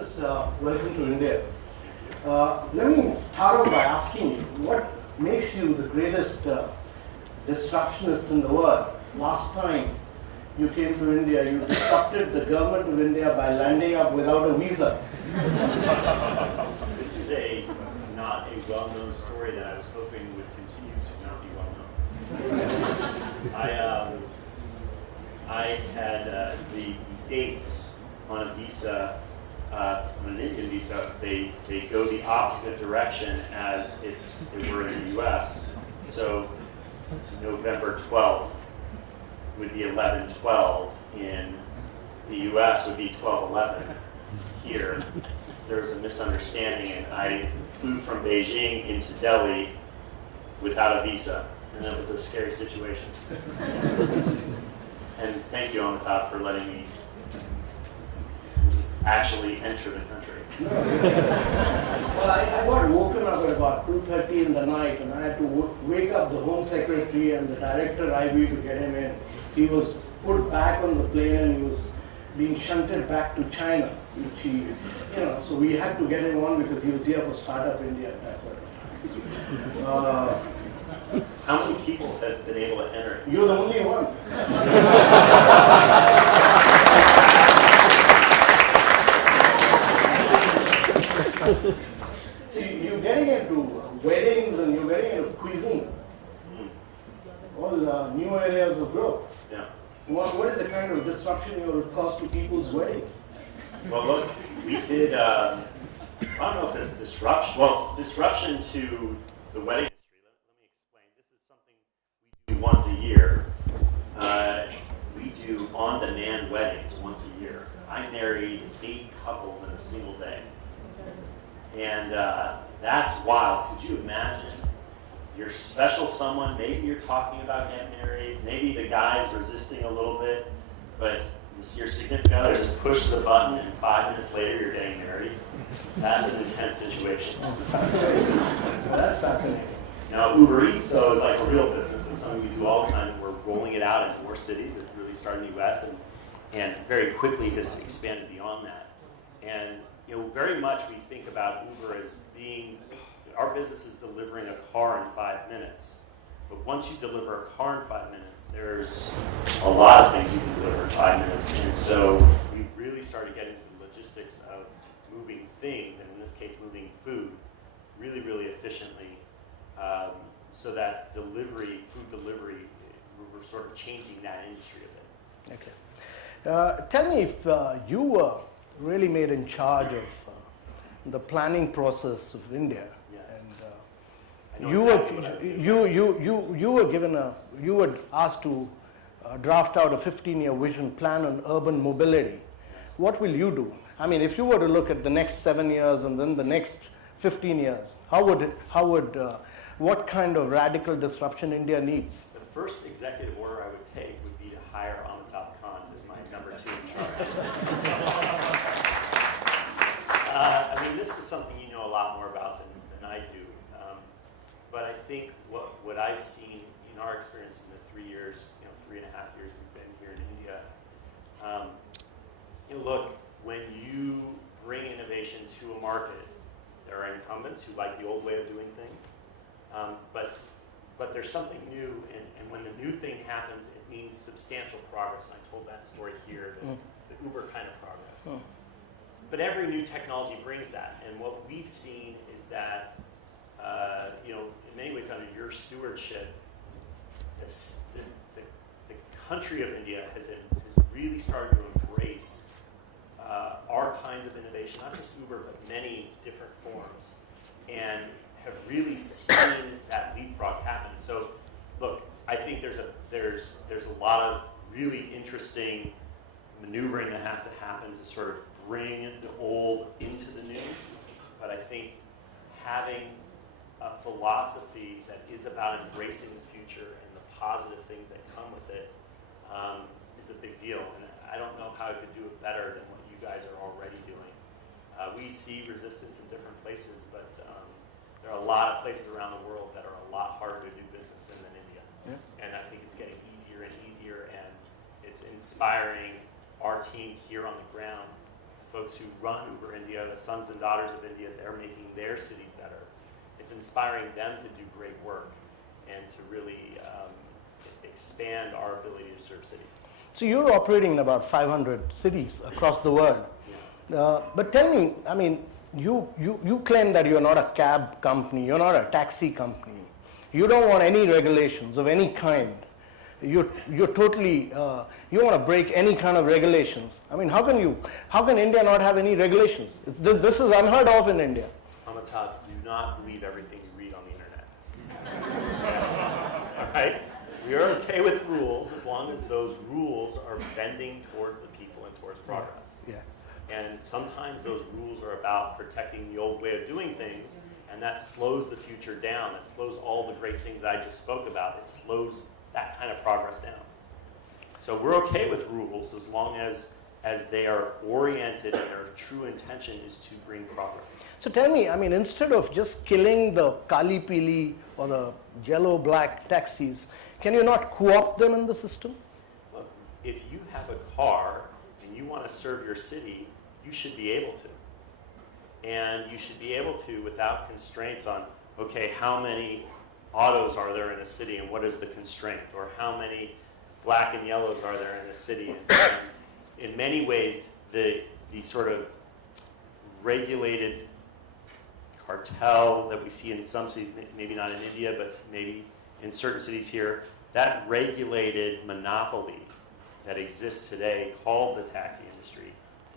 Marcus, welcome to India. Let me start off by asking you, what makes you the greatest disruptionist in the world? Last time you came to India, you disrupted the government of India by landing up without a visa. This is not a well-known story that I was hoping would continue to not be well-known. I had the dates on a visa, on an Indian visa, they go the opposite direction as if it were in the US. So November 12th would be 11/12 in the US would be 12/11 here. There was a misunderstanding, and I flew from Beijing into Delhi without a visa, and that was a scary situation. And thank you, Amitabh, for letting me actually enter the country. Well, I got woken up at about 2:30 in the night, and I had to wake up the Home Secretary and the Director IB to get him in. He was put back on the plane, and he was being shunted back to China, which he, so we had to get him on because he was here for Startup India at that point. How many people have been able to enter? You're the only one. So you're getting into weddings and you're getting into cuisine. All new areas of growth. Yeah. What is the kind of disruption you would cause to people's weddings? Well, look, we did, I don't know if it's disruption. Well, it's disruption to the wedding industry. Let me explain. This is something we do once a year. We do on-demand weddings once a year. I married 8 couples in a single day. And that's wild. Could you imagine? You're special someone, maybe you're talking about getting married, maybe the guy's resisting a little bit, but your significant other just pushes a button and 5 minutes later you're getting married. That's an intense situation. Fascinating. Well, that's fascinating. Now, Uber Eats, though, is like a real business. It's something we do all the time. We're rolling it out in more cities. It really started in the US and very quickly has expanded beyond that. And very much we think about Uber as being, our business is delivering a car in 5 minutes. But once you deliver a car in 5 minutes, there's a lot of things you can deliver in 5 minutes. And so we really started getting to the logistics of moving things, and in this case, moving food, really, really efficiently. So that food delivery, we're sort of changing that industry a bit. Okay. Tell me if you were really made in charge of the planning process of India. Yes. And you were asked to draft out a 15-year vision plan on urban mobility. Yes. What will you do? I mean, if you were to look at the next 7 years and then the next 15 years, what kind of radical disruption India needs? The first executive order I would take would be to hire Amitabh Kant as my number 2 in charge. This is something you know a lot more about than I do. But I think what I've seen in our experience in the 3 years, 3.5 years we've been here in India, look, when you bring innovation to a market, there are incumbents who like the old way of doing things. But there's something new, and when the new thing happens, it means substantial progress. And I told that story here, the Uber kind of progress. But every new technology brings that, and what we've seen is that, in many ways under your stewardship, the country of India has really started to embrace our kinds of innovation, not just Uber, but many different forms, and have really seen that leapfrog happen. So, look, I think there's a lot of really interesting maneuvering that has to happen to sort of bring the old into the new. But I think having a philosophy that is about embracing the future and the positive things that come with it is a big deal. And I don't know how I could do it better than what you guys are already doing. We see resistance in different places, but there are a lot of places around the world that are a lot harder to do business in than India. Yeah. And I think it's getting easier and easier, and it's inspiring our team here on the ground folks who run Uber India, the sons and daughters of India, they're making their cities better. It's inspiring them to do great work and to really expand our ability to serve cities. So you're operating in about 500 cities across the world. Yeah. But tell me, I mean, you claim that you're not a cab company, you're not a taxi company. You don't want any regulations of any kind. You're totally, you want to break any kind of regulations. I mean, how can India not have any regulations? This is unheard of in India. Amitabh, do not believe everything you read on the internet. All right? We are okay with rules as long as those rules are bending towards the people and towards progress. Yeah. And sometimes those rules are about protecting the old way of doing things, and that slows the future down. It slows all the great things that I just spoke about. It slows that kind of progress down. So we're okay with rules as long as they are oriented and their true intention is to bring progress. So tell me, I mean, instead of just killing the Kali Pili or the yellow-black taxis, can you not co-opt them in the system? Look, if you have a car and you want to serve your city, you should be able to. And you should be able to without constraints on, okay, how many autos are there in a city and what is the constraint? Or how many black and yellows are there in a city? And in many ways, the sort of regulated cartel that we see in some cities, maybe not in India, but maybe in certain cities here, that regulated monopoly that exists today called the taxi industry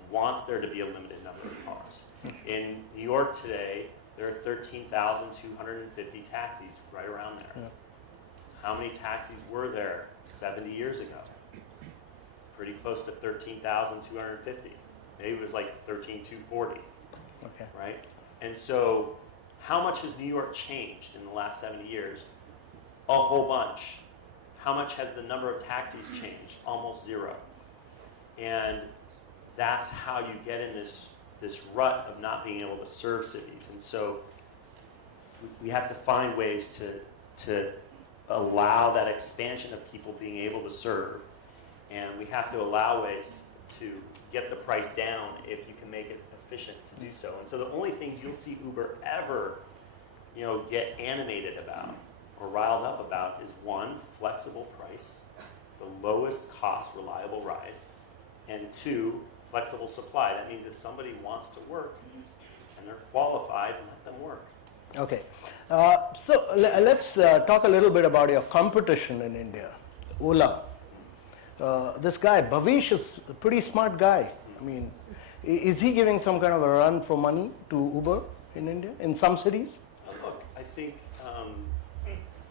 wants there to be a limited number of cars. In New York today, there are 13,250 taxis right around there. Yeah. How many taxis were there 70 years ago? Pretty close to 13,250. Maybe it was like 13,240, Okay. right? And so how much has New York changed in the last 70 years? A whole bunch. How much has the number of taxis changed? Almost zero. And that's how you get in this rut of not being able to serve cities. And so we have to find ways to allow that expansion of people being able to serve. And we have to allow ways to get the price down if you can make it efficient to do so. And so the only things you'll see Uber ever, get animated about or riled up about is one, flexible price, the lowest cost reliable ride, and two, flexible supply. That means if somebody wants to work and they're qualified, let them work. Okay. So let's talk a little bit about your competition in India, Ola. This guy, Bhavish, is a pretty smart guy. I mean, is he giving some kind of a run for money to Uber in India, in some cities? Look, I think,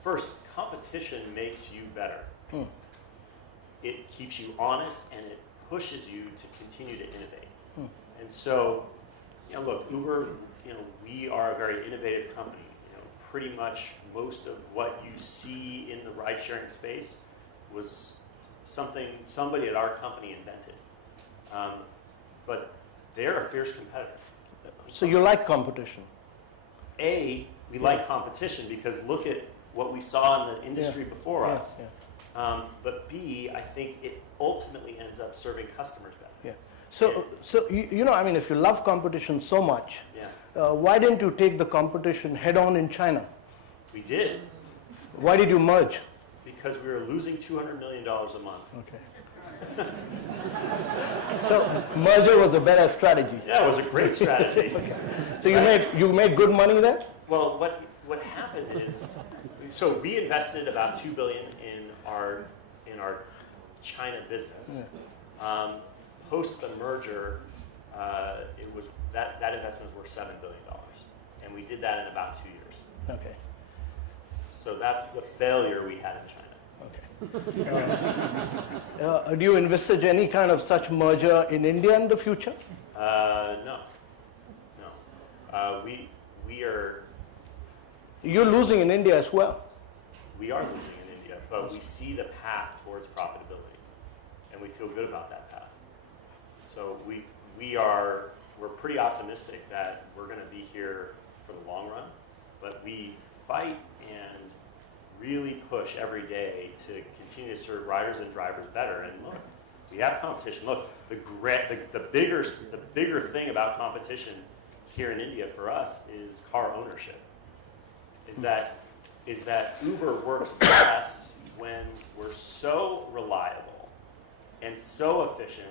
first, competition makes you better. It keeps you honest and it pushes you to continue to innovate. And so, look, Uber, we are a very innovative company. Pretty much most of what you see in the ride-sharing space was something somebody at our company invented. But they're a fierce competitor. So you like competition? A, we like competition because look at what we saw in the industry before us. Yeah. But B, I think it ultimately ends up serving customers better. Yeah. So I mean, if you love competition so much, Yeah. Why didn't you take the competition head on in China? We did, Why did you merge? because we were losing $200 million a month. Okay. So merger was a better strategy. Yeah, it was a great strategy. Okay. So you made good money there? Well, what happened is, so we invested about $2 billion in our China business. Yeah. Post the merger, it was that investment was worth $7 billion, and we did that in about 2 years. Okay. So that's the failure we had in China. Okay. Do you envisage any kind of such merger in India in the future? No. We are. You're losing in India as well. We are losing in India, but we see the path towards profitability, and we feel good about that path. So we're pretty optimistic that we're going to be here for the long run, but we fight and really push every day to continue to serve riders and drivers better. And look, We have competition. Look, the bigger thing about competition here in India for us is car ownership. Is that Uber works best when we're so reliable and so efficient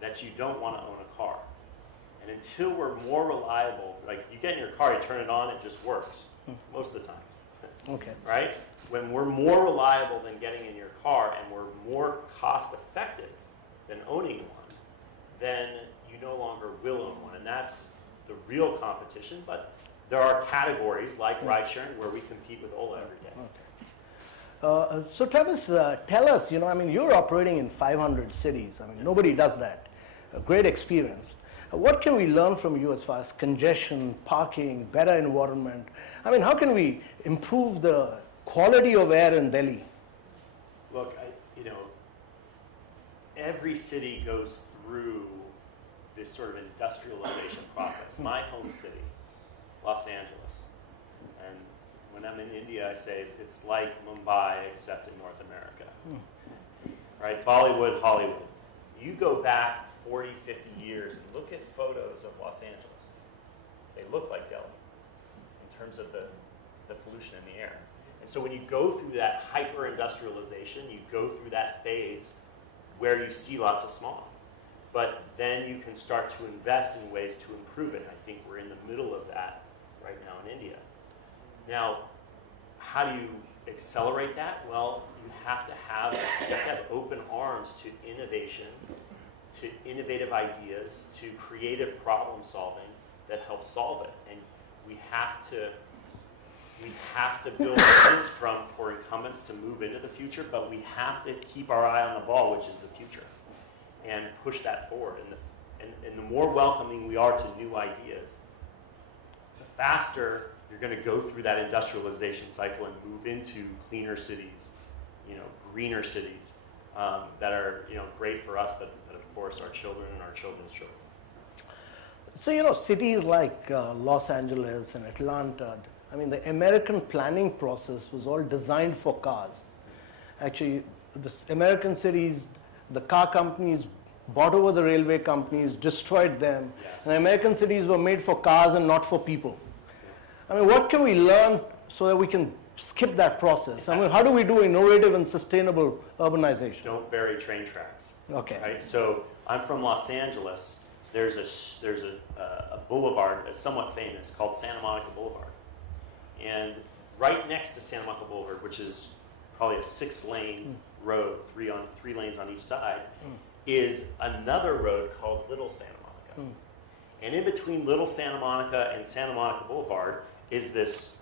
that you don't want to own a car. And until we're more reliable, like you get in your car, you turn it on, it just works most of the time. Okay. Right? When we're more reliable than getting in your car and we're more cost effective than owning one, then you no longer will own one. And that's the real competition. But there are categories like ride sharing where we compete with Ola every day. Okay. So Travis, tell us, you're operating in 500 cities. Nobody does that. A great experience. What can we learn from you as far as congestion, parking, better environment? How can we improve the quality of air in Delhi? Look, every city goes through this sort of industrialization process. My home city, Los Angeles, and when I'm in India, I say it's like Mumbai except in North America. Right? Bollywood, Hollywood. You go back 40, 50 years and look at photos of Los Angeles. They look like Delhi in terms of the pollution in the air. And so when you go through that hyper-industrialization, you go through that phase where you see lots of smog. But then you can start to invest in ways to improve it. I think we're in the middle of that right now in India. Now, how do you accelerate that? Well, you have to have open arms to innovation, to innovative ideas, to creative problem solving that helps solve it. And we have to build bridges for incumbents to move into the future, but we have to keep our eye on the ball, which is the future, and push that forward. And the more welcoming we are to new ideas, the faster you're going to go through that industrialization cycle and move into cleaner cities, greener cities that are great for us, but of course our children and our children's children. So cities like Los Angeles and Atlanta, the American planning process was all designed for cars. Actually, the American cities, the car companies bought over the railway companies, destroyed them. Yes. And the American cities were made for cars and not for people. What can we learn so that we can skip that process? How do we do innovative and sustainable urbanization? Don't bury train tracks. Okay. Right? So I'm from Los Angeles. There's a boulevard, somewhat famous, called Santa Monica Boulevard. And right next to Santa Monica Boulevard, which is probably a 6-lane road, three lanes on each side, is another road called Little Santa Monica. And in between Little Santa Monica and Santa Monica Boulevard is this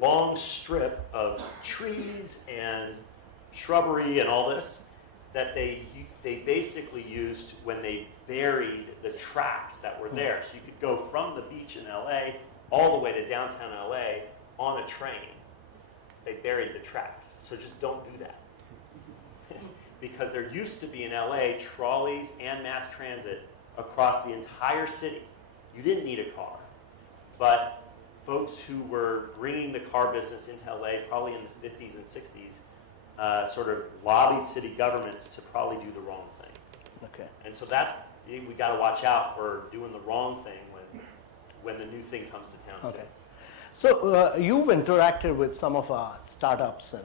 long strip of trees and shrubbery and all this that they basically used when they buried the tracks that were there. So you could go from the beach in LA all the way to downtown LA on a train. They buried the tracks. So just don't do that. Because there used to be in LA trolleys and mass transit across the entire city. You didn't need a car. But folks who were bringing the car business into LA probably in the 50s and 60s sort of lobbied city governments to probably do the wrong thing. Okay. And so we got to watch out for doing the wrong thing when the new thing comes to town. Okay. So you've interacted with some of our startups in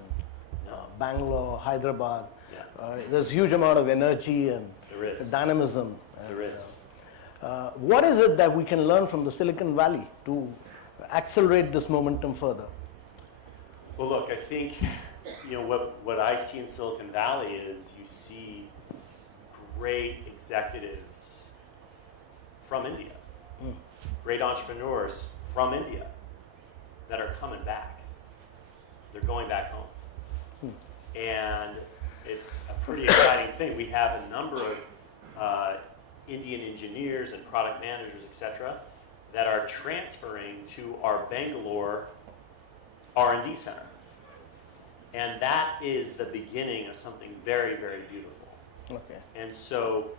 Bangalore, Hyderabad. Yeah. There's a huge amount of energy and dynamism. There is. What is it that we can learn from the Silicon Valley to accelerate this momentum further? Well, look, I think what I see in Silicon Valley is you see great executives from India, great entrepreneurs from India that are coming back. They're going back home. And it's a pretty exciting thing. We have a number of Indian engineers and product managers, etc., that are transferring to our Bangalore R&D center. And that is the beginning of something very, very beautiful. Okay. And so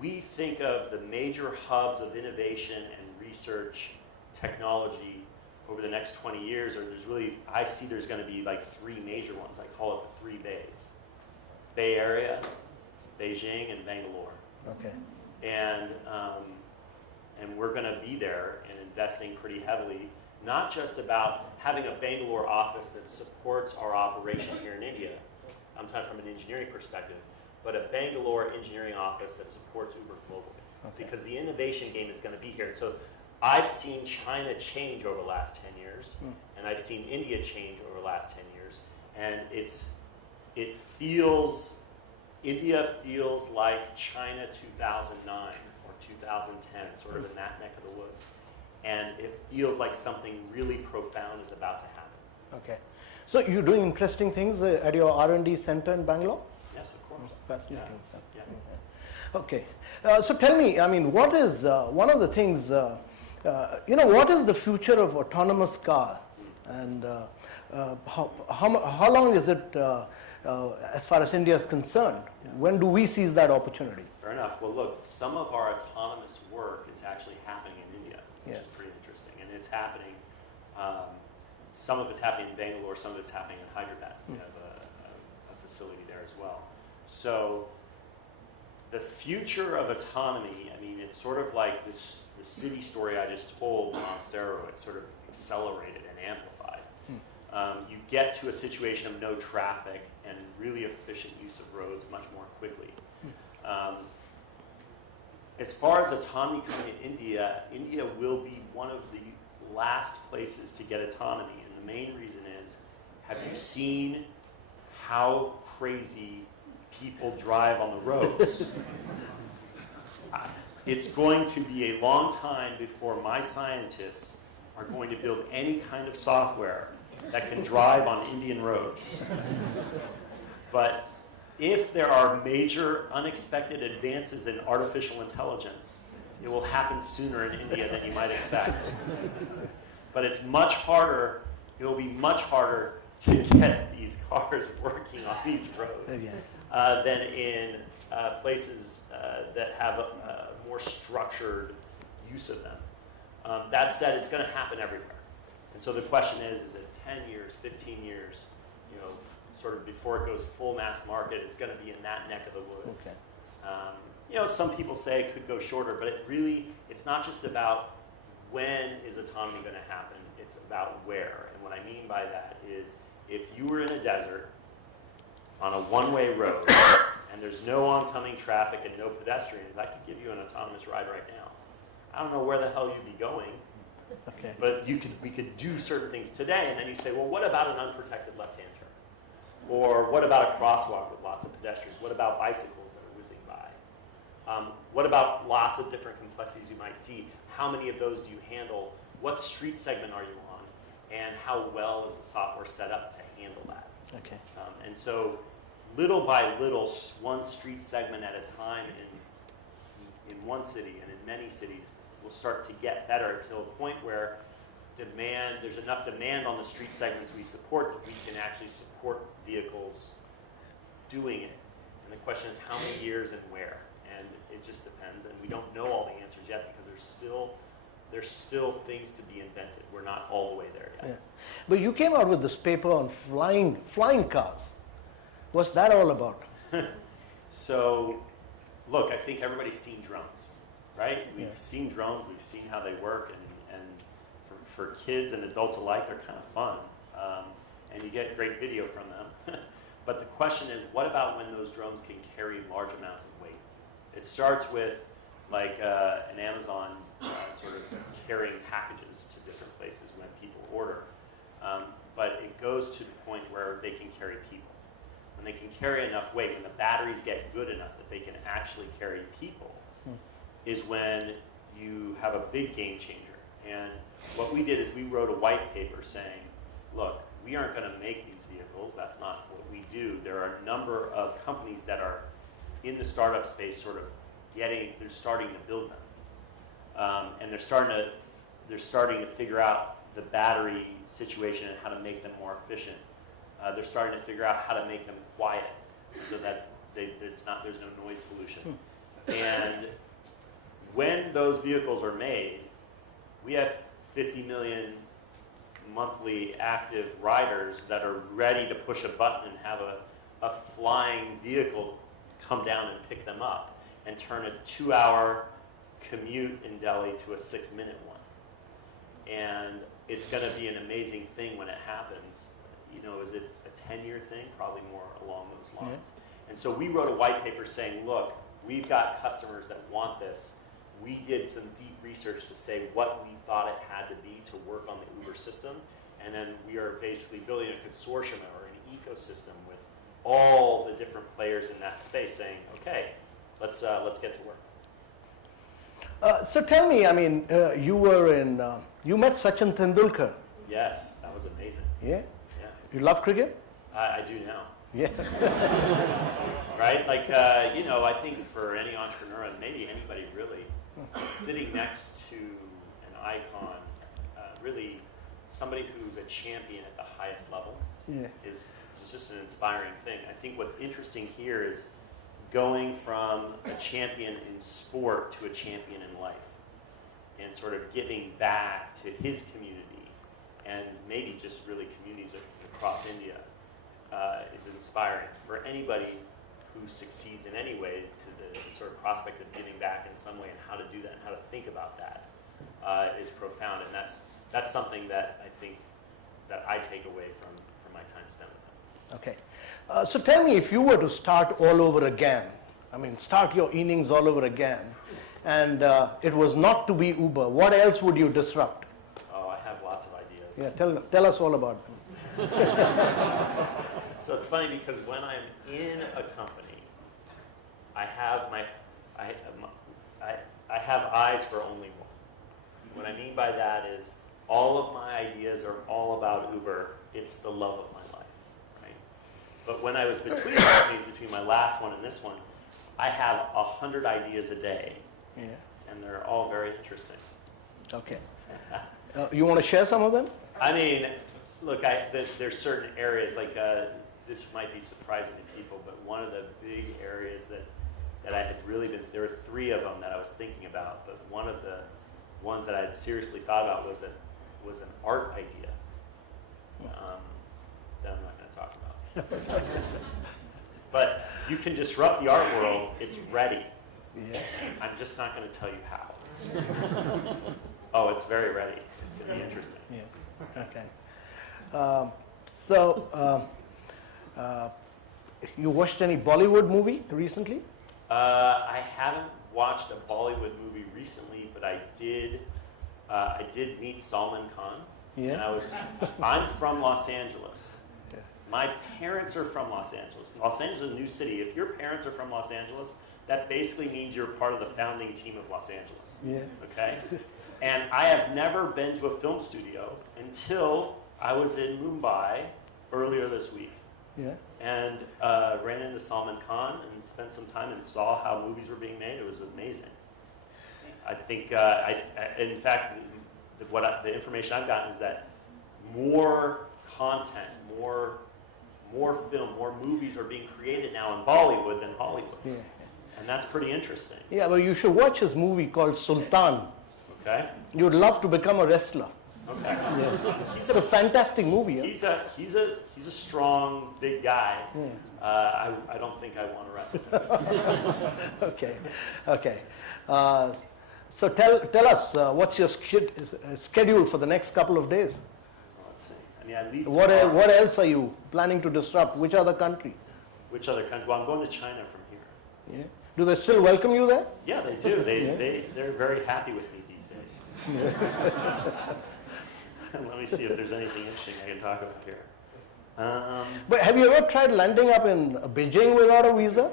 we think of the major hubs of innovation and research technology over the next 20 years, I see there's going to be like 3 major ones. I call it the 3 bays. Bay Area, Beijing, and Bangalore. Okay. And we're going to be there and investing pretty heavily, not just about having a Bangalore office that supports our operation here in India, I'm talking from an engineering perspective, but a Bangalore engineering office that supports Uber globally. Okay. Because the innovation game is going to be here. And so I've seen China change over the last 10 years, and I've seen India change over the last 10 years, and India feels like China 2009 or 2010, sort of in that neck of the woods. And it feels like something really profound is about to happen. Okay. So you're doing interesting things at your R&D center in Bangalore? Yes, of course. Fascinating. Yeah. Okay. So tell me, I mean, what is one of the things, what is the future of autonomous cars? And how long is it, as far as India is concerned? Yeah. When do we seize that opportunity? Fair enough. Well, look, some of our autonomous work is actually happening in India, which Yeah. is pretty interesting. And it's happening, some of it's happening in Bangalore, some of it's happening in Hyderabad. We have a facility there as well. So the future of autonomy, I mean, it's sort of like the city story I just told on steroids, sort of accelerated and amplified. You get to a situation of no traffic and really efficient use of roads much more quickly. As far as autonomy coming in India, India will be one of the last places to get autonomy. And the main reason is, have you seen how crazy people drive on the roads? It's going to be a long time before my scientists are going to build any kind of software that can drive on Indian roads. But if there are major unexpected advances in artificial intelligence, it will happen sooner in India than you might expect. But it's much harder, it will be much harder to get these cars working on these roads than in places that have a more structured use of them. That said, it's going to happen everywhere. And so the question is it 10 years, 15 years, sort of before it goes full mass market, it's going to be in that neck of the woods. Okay. Some people say it could go shorter, but it's not just about when is autonomy going to happen, it's about where. And what I mean by that is if you were in a desert on a one-way road and there's no oncoming traffic and no pedestrians, I could give you an autonomous ride right now. I don't know where the hell you'd be going, Okay. but we could do certain things today, and then you say, well, what about an unprotected left-hand turn? Or what about a crosswalk with lots of pedestrians? What about bicycles that are whizzing by? What about lots of different complexities you might see? How many of those do you handle? What street segment are you on? And how well is the software set up to handle that? Okay. And so little by little, one street segment at a time in one city and in many cities will start to get better until a point where there's enough demand on the street segments we support that we can actually support vehicles doing it. And the question is how many years and where? And it just depends, and we don't know all the answers yet because there's still things to be invented. We're not all the way there yet. Yeah. But you came out with this paper on flying cars. What's that all about? So, look, I think everybody's seen drones, right? We've Yeah. seen drones, we've seen how they work, and for kids and adults alike, they're kind of fun. And you get great video from them. But the question is, what about when those drones can carry large amounts of weight? It starts with like an Amazon sort of carrying packages to different places when people order. But it goes to the point where they can carry people. When they can carry enough weight, when the batteries get good enough that they can actually carry people, is when you have a big game changer. And what we did is we wrote a white paper saying, look, we aren't going to make these vehicles. That's not what we do. There are a number of companies that are in the startup space sort of they're starting to build them. And they're starting to figure out the battery situation and how to make them more efficient. They're starting to figure out how to make them quiet so that there's no noise pollution. And when those vehicles are made, we have 50 million monthly active riders that are ready to push a button and have a a flying vehicle come down and pick them up and turn a 2-hour commute in Delhi to a 6-minute one. And it's going to be an amazing thing when it happens. You know, is it a 10-year thing? Probably more along those lines. Yeah. And so we wrote a white paper saying, look, we've got customers that want this. We did some deep research to say what we thought it had to be to work on the Uber system. And then we are basically building a consortium or an ecosystem with all the different players in that space saying, okay, let's get to work. So tell me, I mean, you were in, you met Sachin Tendulkar. Yes, that was amazing. Yeah? Yeah, You love cricket? I do now. Yeah. Right? Like, you know, I think for any entrepreneur, and maybe anybody really, sitting next to an icon, really somebody who's a champion at the highest level Yeah. is just an inspiring thing. I think what's interesting here is going from a champion in sport to a champion in life and sort of giving back to his community and maybe just really communities across India is inspiring for anybody who succeeds in any way to the sort of prospect of giving back in some way, and how to do that and how to think about that is profound. And that's something that I think that I take away from my time spent with him. Okay. So tell me, if you were to start all over again, I mean, start your innings all over again, and it was not to be Uber, what else would you disrupt? Oh, I have lots of ideas. Yeah, tell us all about them. So it's funny because when I'm in a company, I have I have eyes for only one. What I mean by that is all of my ideas are all about Uber. It's the love of my life, right? But when I was between companies, between my last one and this one, I have 100 ideas a day, Yeah. and they're all very interesting. Okay. You want to share some of them? I mean, look, there's certain areas, like this might be surprising to people, but one of the big areas that I had really been, there were 3 of them that I was thinking about, but one of the ones that I had seriously thought about was an art idea that I'm not going to talk about. But you can disrupt the art world, it's ready. Yeah. I'm just not going to tell you how. Oh, it's very ready. It's going to be interesting. Yeah. Okay. So, you watched any Bollywood movie recently? I haven't watched a Bollywood movie recently, but I did meet Salman Khan. Yeah. And I'm from Los Angeles. Yeah. My parents are from Los Angeles. Los Angeles is a new city. If your parents are from Los Angeles, that basically means you're part of the founding team of Los Angeles. Yeah. Okay? And I have never been to a film studio until I was in Mumbai earlier this week. Yeah. And ran into Salman Khan and spent some time and saw how movies were being made. It was amazing. I think, in fact, the information I've gotten is that more content, more film, more movies are being created now in Bollywood than Hollywood. Yeah. And that's pretty interesting. Yeah, well, you should watch his movie called Sultan. Okay? You'd love to become a wrestler. Okay. Yeah. It's a fantastic movie. Yeah? He's a strong, big guy. Yeah. I don't think I want to wrestle him. Okay. Okay. So tell us, what's your schedule for the next couple of days? Let's see. I mean, I leave What tomorrow. what else are you planning to disrupt? Which other country? Which other country? Well, I'm going to China from here. Yeah. Do they still welcome you there? Yeah, they do. Yeah. They're very happy with me these days. Let me see if there's anything interesting I can talk about here. But have you ever tried landing up in Beijing without a visa?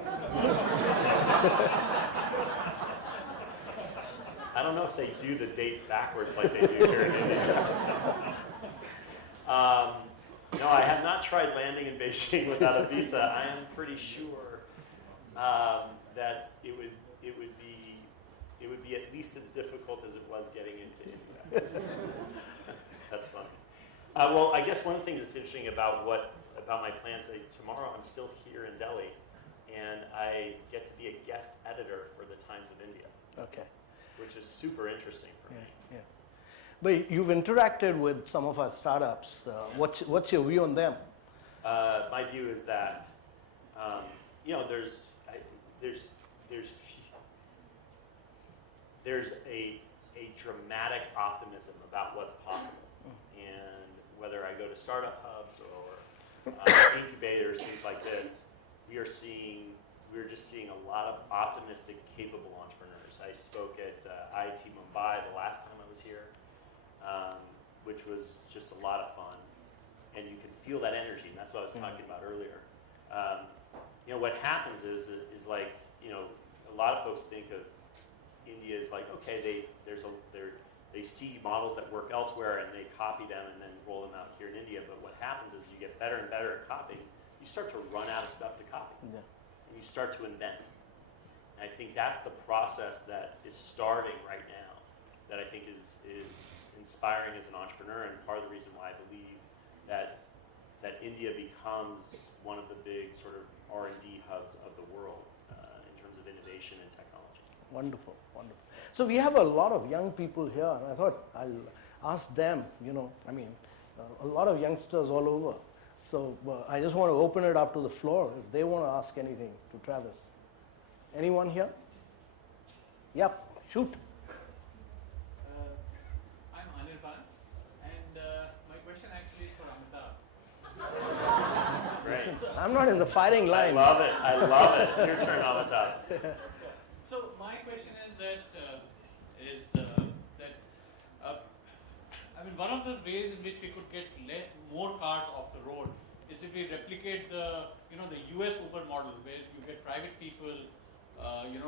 I don't know if they do the dates backwards like they do here in India. No, I have not tried landing in Beijing without a visa. I am pretty sure that it would be at least as difficult as it was getting into India. That's funny. Well, I guess one of the things that's interesting about my plans, tomorrow I'm still here in Delhi, and I get to be a guest editor for the Times of India. Okay. Which is super interesting for me. Yeah. But you've interacted with some of our startups. What's your view on them? My view is that you know, there's a dramatic optimism about what's possible. And whether I go to startup hubs or incubators, things like this, we're just seeing a lot of optimistic, capable entrepreneurs. I spoke at IIT Mumbai the last time I was here, which was just a lot of fun. And you can feel that energy, and that's what I was talking about earlier. You know, what happens is like, you know, a lot of folks think of India as like, okay, they see models that work elsewhere and they copy them and then roll them out here in India. But what happens is you get better and better at copying. You start to run out of stuff to copy. Yeah. And you start to invent. And I think that's the process that is starting right now that I think is inspiring as an entrepreneur, and part of the reason why I believe that India becomes one of the big sort of R&D hubs of the world in terms of innovation and technology. Wonderful, wonderful. So we have a lot of young people here, and I thought I'll ask them, you know, I mean, a lot of youngsters all over. So I just want to open it up to the floor if they want to ask anything to Travis. Anyone here? Yep, shoot. I'm Anirban, and my question actually is for Amitabh. That's great. Listen, I'm not in the firing line. I love it. I love it. It's your turn, Amitabh. So my question is that I mean, one of the ways in which we could get more cars off the road is if we replicate the US Uber model, where you get private people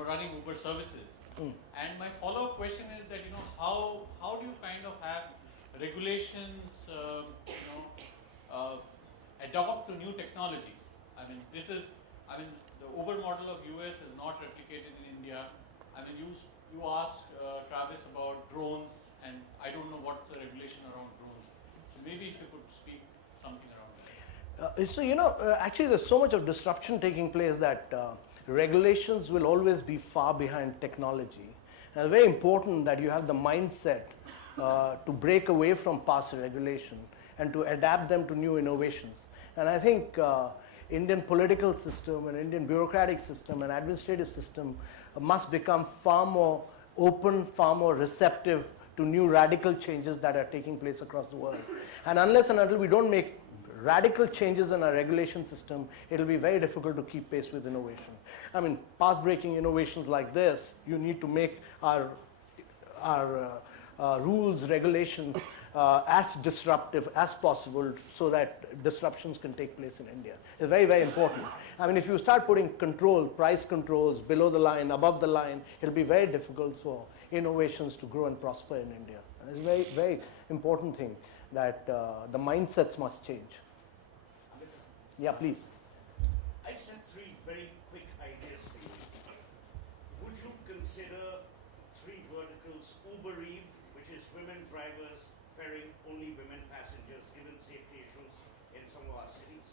running Uber services. And my follow-up question is that how do you kind of have regulations adopt to new technologies? I mean, the Uber model of US is not replicated in India. I mean, you asked Travis about drones, and I don't know what's the regulation around drones. So maybe if you could speak something around that. So actually there's so much of disruption taking place that regulations will always be far behind technology. And it's very important that you have the mindset to break away from past regulation and to adapt them to new innovations. And I think Indian political system and Indian bureaucratic system and administrative system must become far more open, far more receptive to new radical changes that are taking place across the world. And unless and until we don't make radical changes in our regulation system, it'll be very difficult to keep pace with innovation. I mean, path-breaking innovations like this, you need to make our rules, regulations as disruptive as possible so that disruptions can take place in India. It's very, very important. I mean, if you start putting price controls below the line, above the line, it'll be very difficult for innovations to grow and prosper in India. And it's a very, very important thing that the mindsets must change. Yeah, please. I just have three very quick ideas for you. Would you consider three verticals: UBER-Eve, which is women drivers ferrying only women passengers given safety issues in some of our cities?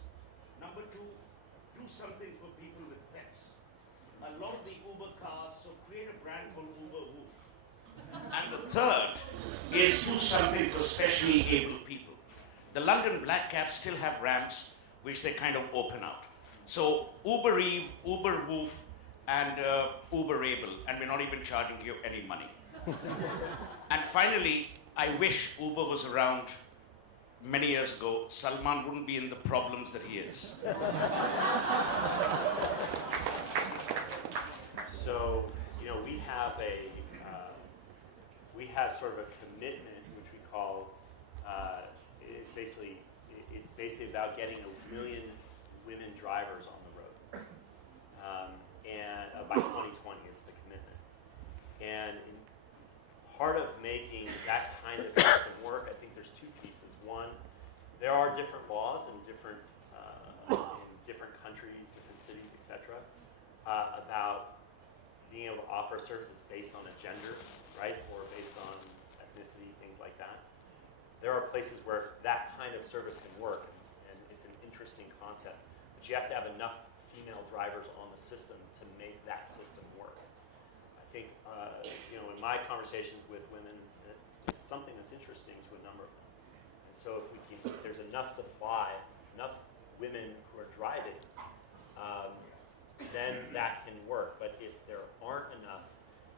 Number two, do something for people with pets. A lot of the Uber cars, so create a brand called UBER-Woof. And the third is do something for specially able people. The London Black Cabs still have ramps which they kind of open out. So UBER-Eve, UBER-Woof, and UBER-Able, and we're not even charging you any money. And finally, I wish Uber was around many years ago. Salman wouldn't be in the problems that he is. So, we have sort of a commitment, which we call, it's basically about getting 1 million women drivers on the road. And by 2020 is the commitment. And part of making that kind of system work, I think there's two pieces. One, there are different laws in different countries, different cities, etc., about being able to offer a service that's based on a gender, right, or based on ethnicity, things like that. There are places where that kind of service can work, and it's an interesting concept. But you have to have enough female drivers on the system to make that system work. I think, in my conversations with women, it's something that's interesting to a number of them. And so if there's enough supply, enough women who are driving, then that can work. But if there aren't enough,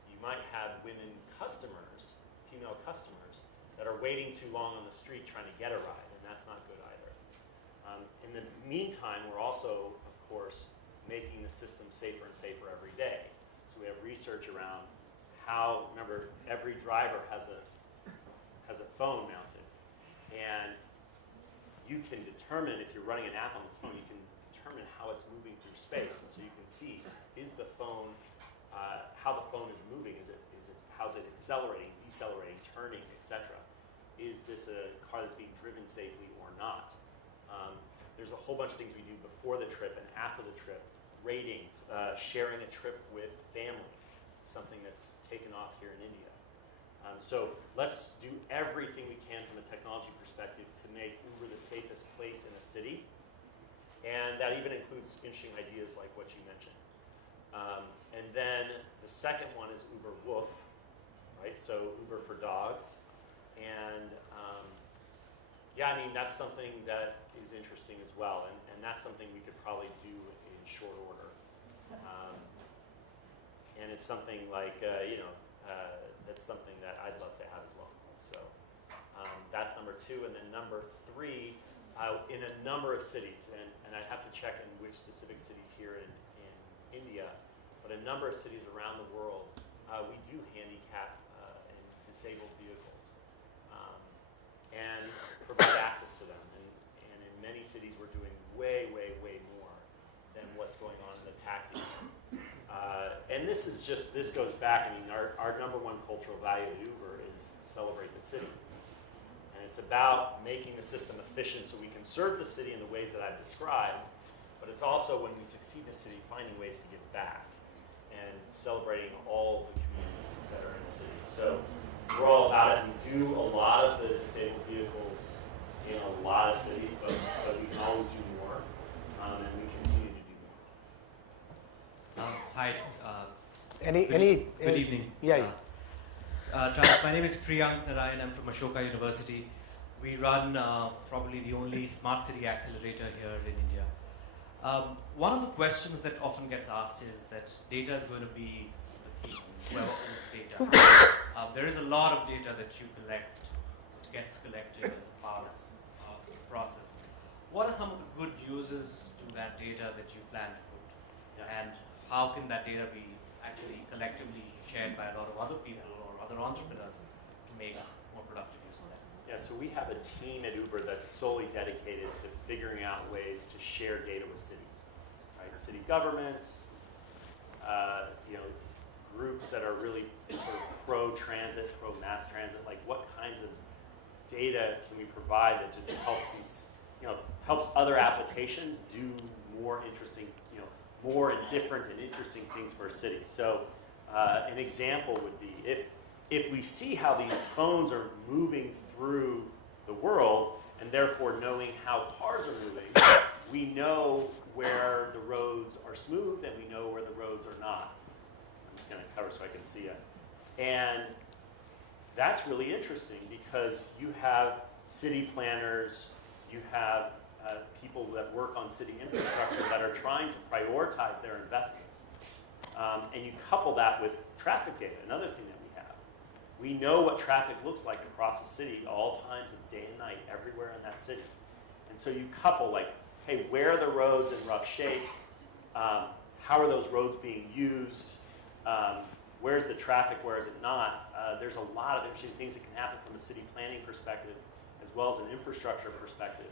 you might have women customers, female customers, that are waiting too long on the street trying to get a ride, and that's not good either. In the meantime, we're also, of course, making the system safer and safer every day. So we have research around how, remember, every driver has a phone mounted, and you can determine, if you're running an app on this phone, you can determine how it's moving through space, and so you can see, is the phone, how the phone is moving, how's it accelerating, decelerating, turning, etc. Is this a car that's being driven safely or not? There's a whole bunch of things we do before the trip and after the trip, ratings, sharing a trip with family, something that's taken off here in India. So let's do everything we can from a technology perspective to make Uber the safest place in a city. And that even includes interesting ideas like what you mentioned. And then the second one is Uber Woof, right? So Uber for dogs. And yeah, I mean, that's something that is interesting as well. And that's something we could probably do in short order. And it's something like, that's something that I'd love to have as well. So that's number 2. And then number 3, in a number of cities, and I have to check in which specific cities here in India, but a number of cities around the world, we do handicap and disabled vehicles and provide access to them. And in many cities, we're doing way, way, way more than what's going on in the taxi. And this goes back, I mean, our number 1 cultural value at Uber is celebrate the city. And it's about making the system efficient so we can serve the city in the ways that I've described, but it's also, when we succeed in the city, finding ways to give back and celebrating all the communities that are in the city. So we're all about it. We do a lot of the disabled vehicles in a lot of cities, but we can always do more, and we continue to do more. Hi. Good evening. Yeah. My name is Priyank Narayan. I'm from Ashoka University. We run probably the only smart city accelerator here in India. One of the questions that often gets asked is that data is going to be the key. Whoever owns data. There is a lot of data that you collect, which gets collected as a part of the process. What are some of the good uses to that data that you plan to put? Yeah. And how can that data be actually collectively shared by a lot of other people or other entrepreneurs to make more productive use of that? Yeah, so we have a team at Uber that's solely dedicated to figuring out ways to share data with cities, right? City governments, groups that are really sort of pro-transit, pro-mass transit, like what kinds of data can we provide that just helps these, helps other applications do more interesting, more and different and interesting things for a city. So an example would be if we see how these phones are moving through the world, and therefore knowing how cars are moving, we know where the roads are smooth and we know where the roads are not. I'm just going to cover so I can see it. And that's really interesting because you have city planners, you have people that work on city infrastructure that are trying to prioritize their investments. And you couple that with traffic data, another thing that we have. We know what traffic looks like across the city all times of day and night, everywhere in that city. And so you couple like, hey, where are the roads in rough shape? How are those roads being used? Where's the traffic, where is it not? There's a lot of interesting things that can happen from a city planning perspective as well as an infrastructure perspective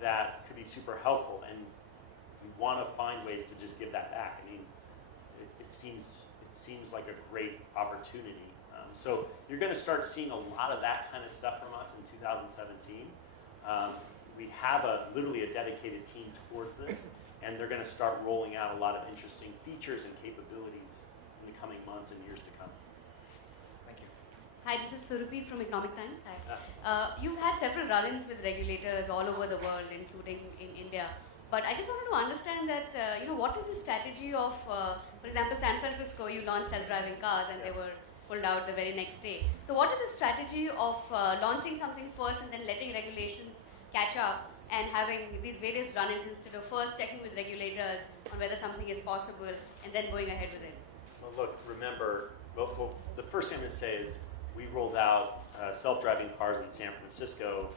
that could be super helpful, and we want to find ways to just give that back. I mean, it seems like a great opportunity. So you're going to start seeing a lot of that kind of stuff from us in 2017. We have literally a dedicated team towards this, and they're going to start rolling out a lot of interesting features and capabilities in the coming months and years to come. Thank you. Hi, this is Surabhi from Economic Times. Hi. You've had several run-ins with regulators all over the world, including in India. But I just wanted to understand that, what is the strategy of, for example, San Francisco, you launched self-driving cars and they were pulled out the very next day. So what is the strategy of launching something first and then letting regulations catch up and having these various run-ins instead of first checking with regulators on whether something is possible and then going ahead with it? Well, look, remember, the first thing I'm going to say is we rolled out self-driving cars in San Francisco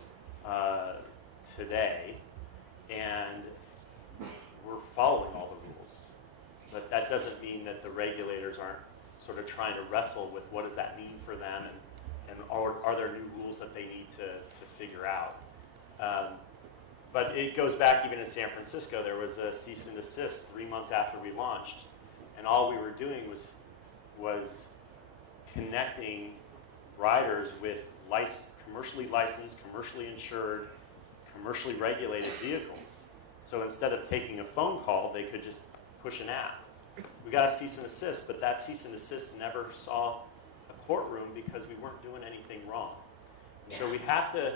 today, and we're following all the rules. But that doesn't mean that the regulators aren't sort of trying to wrestle with what does that mean for them, and are there new rules that they need to figure out. But it goes back even in San Francisco. There was a cease and desist 3 months after we launched, and all we were doing was connecting riders with commercially licensed, commercially insured, commercially regulated vehicles. So instead of taking a phone call, they could just push an app. We got a cease and desist, but that cease and desist never saw a courtroom because we weren't doing anything wrong. And so we have to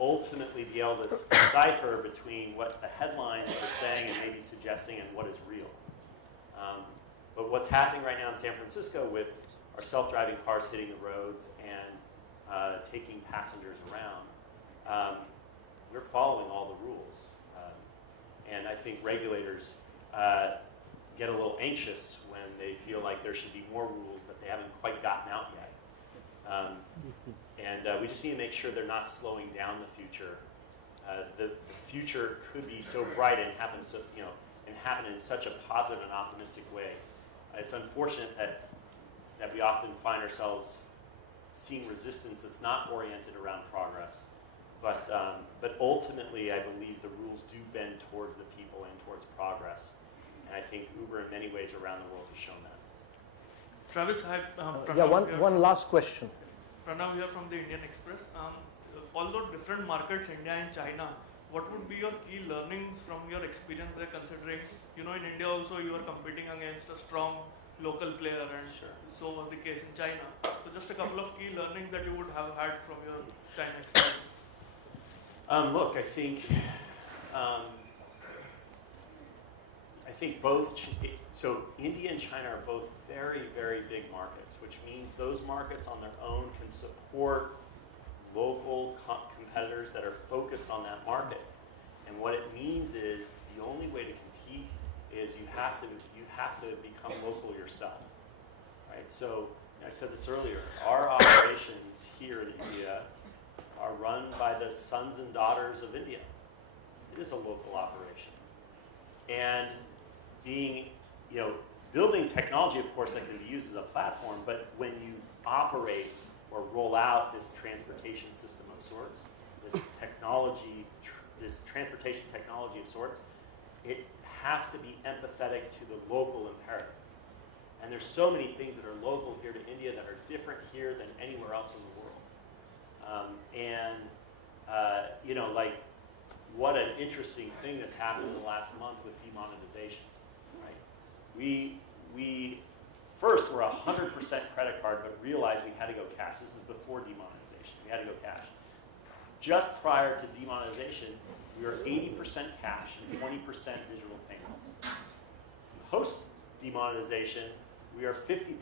ultimately be able to decipher between what the headlines are saying and maybe suggesting and what is real. But what's happening right now in San Francisco with our self-driving cars hitting the roads and taking passengers around, we're following all the rules. And I think regulators get a little anxious when they feel like there should be more rules that they haven't quite gotten out yet. And we just need to make sure they're not slowing down the future. The future could be so bright and happen in such a positive and optimistic way. It's unfortunate that we often find ourselves seeing resistance that's not oriented around progress. But ultimately, I believe the rules do bend towards the people and towards progress. And I think Uber, in many ways around the world, has shown that. Travis, hi. Yeah, one last question. Pranav here from the Indian Express. Although different markets, India and China, what would be your key learnings from your experience there, considering, in India also you are competing against a strong local player, and Sure. so was the case in China. So just a couple of key learnings that you would have had from your China experience. Look, I think so India and China are both very, very big markets, which means those markets on their own can support local competitors that are focused on that market. And what it means is the only way to compete is you have to become local yourself, right? So I said this earlier, our operations here in India are run by the sons and daughters of India. It is a local operation. And building technology, of course, that can be used as a platform, but when you operate or roll out this transportation system of sorts, this technology, this transportation technology of sorts, it has to be empathetic to the local imperative. And there's so many things that are local here to India that are different here than anywhere else in the world. Like what an interesting thing that's happened in the last month with demonetization, right? We first were 100% credit card, but realized we had to go cash. This is before demonetization. We had to go cash. Just prior to demonetization, we were 80% cash and 20% digital payments. Post demonetization, we are 50%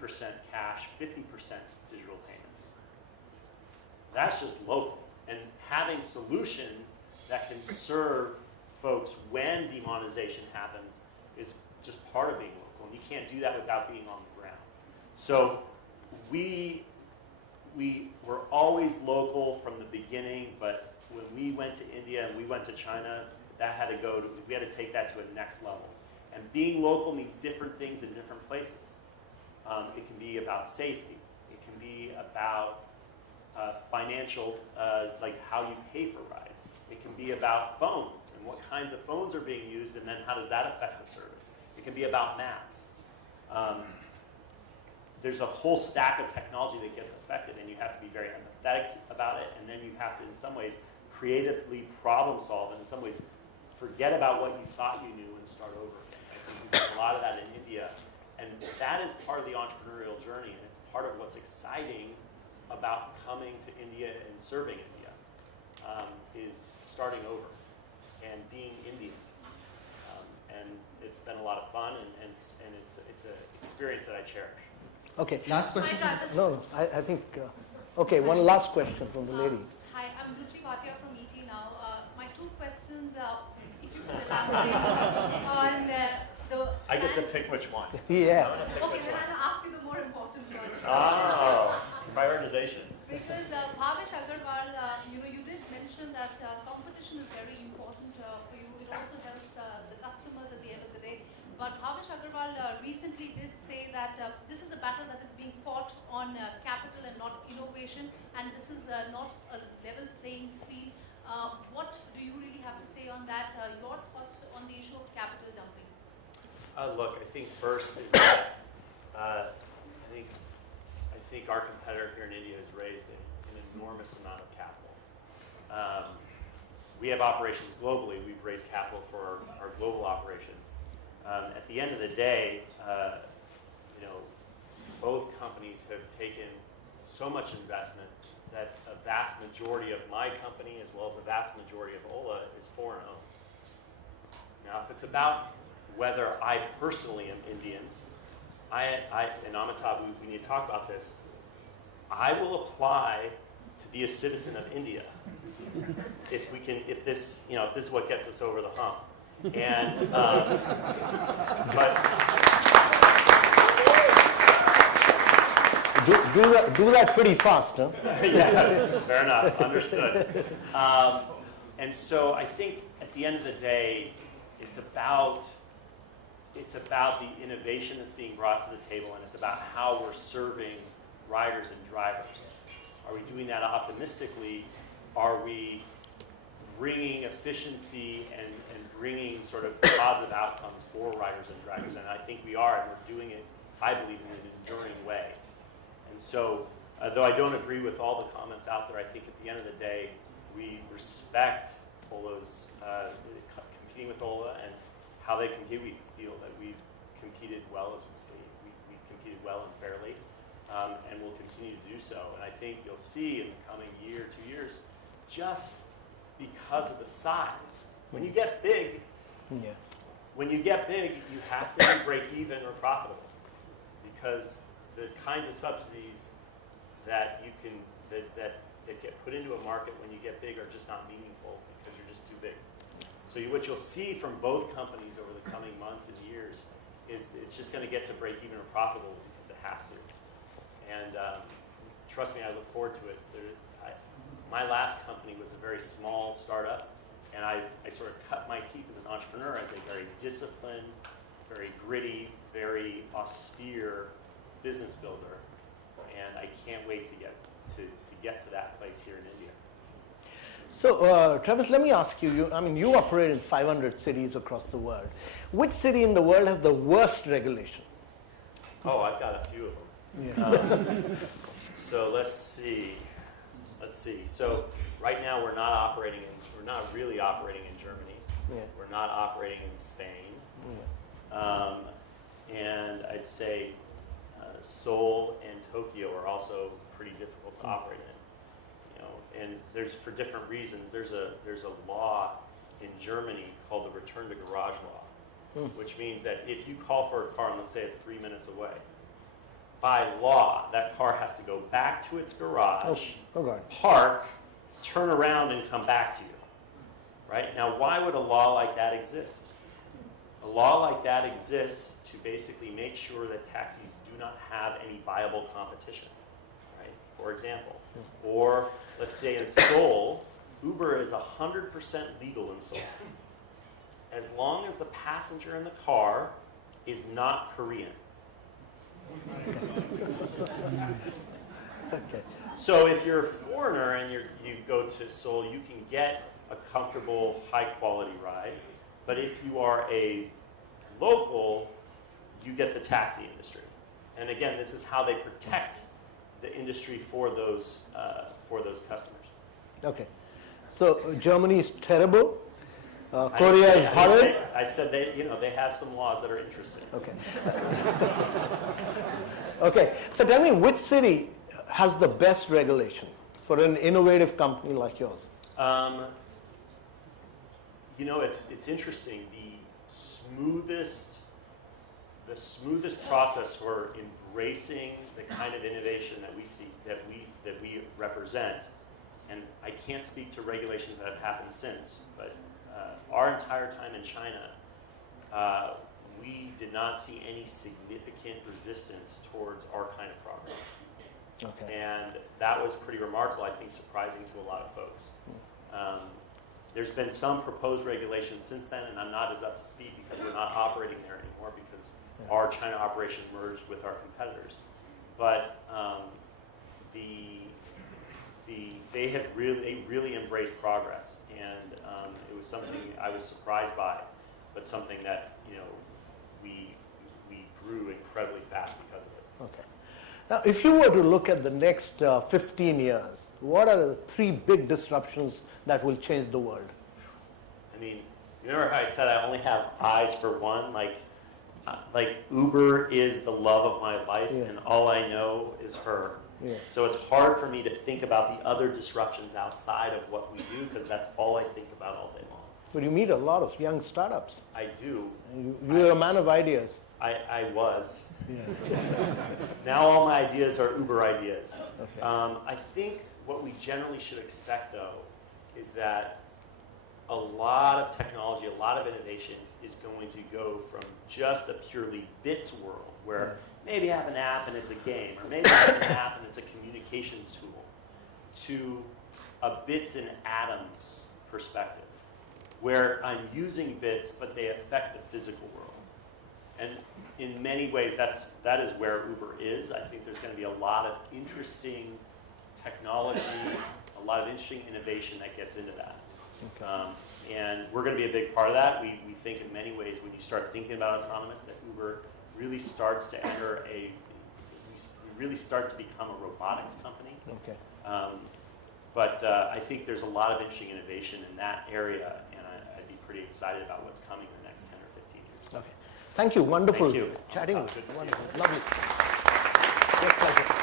cash, 50% digital payments. That's just local. And having solutions that can serve folks when demonetization happens is just part of being local. And you can't do that without being on the ground. So we were always local from the beginning, but when we went to India and we went to China, we had to take that to a next level. And being local means different things in different places. It can be about safety. It can be about financial, like how you pay for rides. It can be about phones and what kinds of phones are being used, and then how does that affect the service. It can be about maps. There's a whole stack of technology that gets affected, and you have to be very empathetic about it, and then you have to, in some ways, creatively problem solve, and in some ways, forget about what you thought you knew and start over again. I think we've done a lot of that in India, and that is part of the entrepreneurial journey, and it's part of what's exciting about coming to India and serving India, is starting over and being Indian. And it's been a lot of fun, and it's an experience that I cherish. Okay. Last question. No, I think, okay, one last question from the lady. Hi, I'm Ruchi Bhatia from ET now. My two two questions. If you could elaborate on I get to pick which one. Yeah. Okay, then I'll ask you the more important one. Oh, prioritization. Because Bhavesh Agarwal, you did mention that competition is very important for you. It also helps the customers at the end of the day. But Bhavesh Agarwal recently did say that this is a battle that is being fought on capital and not innovation, and this is not a level playing field. What do you really have to say on that? Your thoughts on the issue of capital dumping? Look, I think first is that I think our competitor here in India has raised an enormous amount of capital. We have operations globally. We've raised capital for our global operations. At the end of the day, both companies have taken so much investment that a vast majority of my company, as well as a vast majority of Ola, is foreign owned. Now, if it's about whether I personally am Indian, and Amitabh, we need to talk about this. I will apply to be a citizen of India if this is what gets us over the hump. And Do that pretty fast, huh? Yeah, fair enough, understood. And so I think at the end of the day, it's about the innovation that's being brought to the table, and it's about how we're serving riders and drivers. Are we doing that optimistically? Are we bringing efficiency and bringing sort of positive outcomes for riders and drivers? And I think we are, and we're doing it, I believe, in an enduring way. And so, though I don't agree with all the comments out there, I think at the end of the day, we respect Ola's, competing with Ola and how they compete. We feel that we've competed well, we've competed well and fairly, and we'll continue to do so. And I think you'll see in the coming year, 2 years, just because of the size. When you get big, you have to be break even or profitable, because the kinds of subsidies that you can that get put into a market when you get big are just not meaningful because you're just too big. So what you'll see from both companies over the coming months and years is it's just going to get to break even or profitable because it has to. And trust me, I look forward to it. My last company was a very small startup, and I sort of cut my teeth as an entrepreneur as a very disciplined, very gritty, very austere business builder, and I can't wait to get to that place here in India. So, Travis, let me ask you, you operate in 500 cities across the world. Which city in the world has the worst regulation? Oh, I've got a few of them. Yeah. So let's see. So right now we're not really operating in Germany. Yeah. We're not operating in Spain. Yeah. And I'd say Seoul and Tokyo are also pretty difficult to operate in. And there's, for different reasons, there's a law in Germany called the return to garage law, which means that if you call for a car and let's say it's 3 minutes away, by law, that car has to go back to its garage, park, turn around, and come back to you. Right? Now, why would a law like that exist? A law like that exists to basically make sure that taxis do not have any viable competition, right? For example. Or, let's say in Seoul, Uber is 100% legal in Seoul. As long as the passenger in the car is not Korean. Okay. So if you're a foreigner and you go to Seoul, you can get a comfortable, high-quality ride. But if you are a local, you get the taxi industry. And again, this is how they protect the industry for those customers. Okay. So Germany is terrible. Korea is horrid. I said they have some laws that are interesting. Okay. Okay. So tell me, which city has the best regulation for an innovative company like yours? It's interesting. The smoothest process for embracing the kind of innovation that we see, that we represent, and I can't speak to regulations that have happened since, but our entire time in China, we did not see any significant resistance towards our kind of progress. Okay. And that was pretty remarkable, I think surprising to a lot of folks. There's been some proposed regulations since then, and I'm not as up to speed because we're not operating there anymore because our China operation merged with our competitors. But they really embraced progress, and it was something I was surprised by, but something that we grew incredibly fast because of it. Okay. Now, if you were to look at the next 15 years, what are the 3 big disruptions that will change the world? I mean, remember how I said I only have eyes for one? Like Uber is the love of my life, and all I know is her. Yeah. So it's hard for me to think about the other disruptions outside of what we do because that's all I think about all day long. But you meet a lot of young startups. I do. And you're a man of ideas. I was. Yeah. Now all my ideas are Uber ideas. Okay. I think what we generally should expect, though, is that a lot of technology, a lot of innovation is going to go from just a purely bits world, where maybe I have an app and it's a game, or maybe I have an app and it's a communications tool, to a bits and atoms perspective, where I'm using bits, but they affect the physical world. And in many ways, that is where Uber is. I think there's going to be a lot of interesting technology, a lot of interesting innovation that gets into that. Okay. And we're going to be a big part of that. We think in many ways when you start thinking about autonomous, that Uber really starts to enter we really start to become a robotics company. Okay. But I think there's a lot of interesting innovation in that area, and I'd be pretty excited about what's coming in the next 10 or 15 years. Okay. Thank you. Wonderful Thank you. chatting. Good to see you. Wonderful. Lovely. Great pleasure.